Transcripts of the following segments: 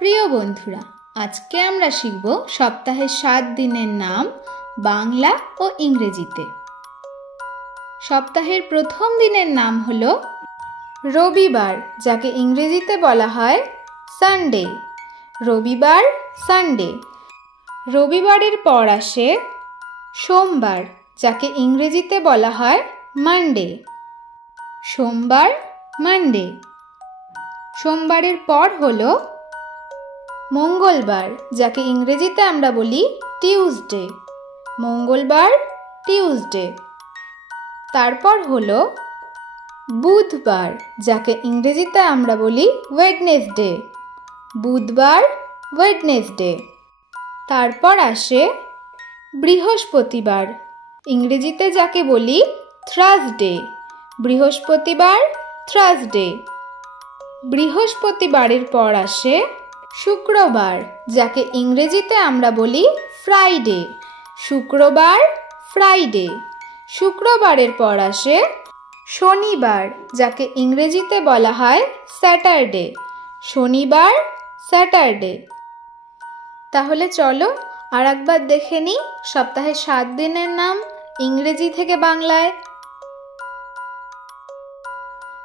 প্রিয় বন্ধুরা, আজকে আমরা শিখব সপ্তাহের 7 দিনের নাম বাংলা ও ইংরেজিতে। সপ্তাহের প্রথম দিনের নাম হলো রবিবার, যাকে ইংরেজিতে বলা হয় সানডে। রবিবার, সানডে। রবিবারের পর আসে সোমবার, যাকে ইংরেজিতে বলা হয় মানডে। সোমবার, মানডে। সোমবারের পর হলো মঙ্গলবার, যাকে ইংরেজিতে আমরা বলি টিউসডে। মঙ্গলবার, টিউসডে। তারপর হলো বুধবার, যাকে ইংরেজিতে আমরা বলি ওয়েডনেসডে। বুধবার, ওয়েডনেসডে। তারপর আসে বৃহস্পতিবার, ইংরেজিতে যাকে বলি থার্সডে। বৃহস্পতিবার, থার্সডে। বৃহস্পতিবারের পর আসে শুক্রবার, যাকে ইংরেজিতে আমরা বলি ফ্রাইডে। শুক্রবার, ফ্রাইডে। শুক্রবারের পর আসে শনিবার, যাকে ইংরেজিতে বলা হয় স্যাটারডে। শনিবার, স্যাটারডে। তাহলে চলো আর একবার দেখে নিই সপ্তাহের 7 দিনের নাম ইংরেজি থেকে বাংলায়।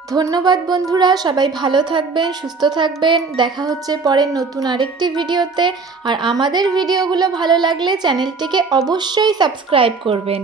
ধন্যবাদ বন্ধুরা, সবাই ভালো থাকবেন, সুস্থ থাকবেন। দেখা হচ্ছে পরের নতুন আরেকটি ভিডিওতে। আর আমাদের ভিডিওগুলো ভালো লাগলে চ্যানেলটিকে অবশ্যই সাবস্ক্রাইব করবেন।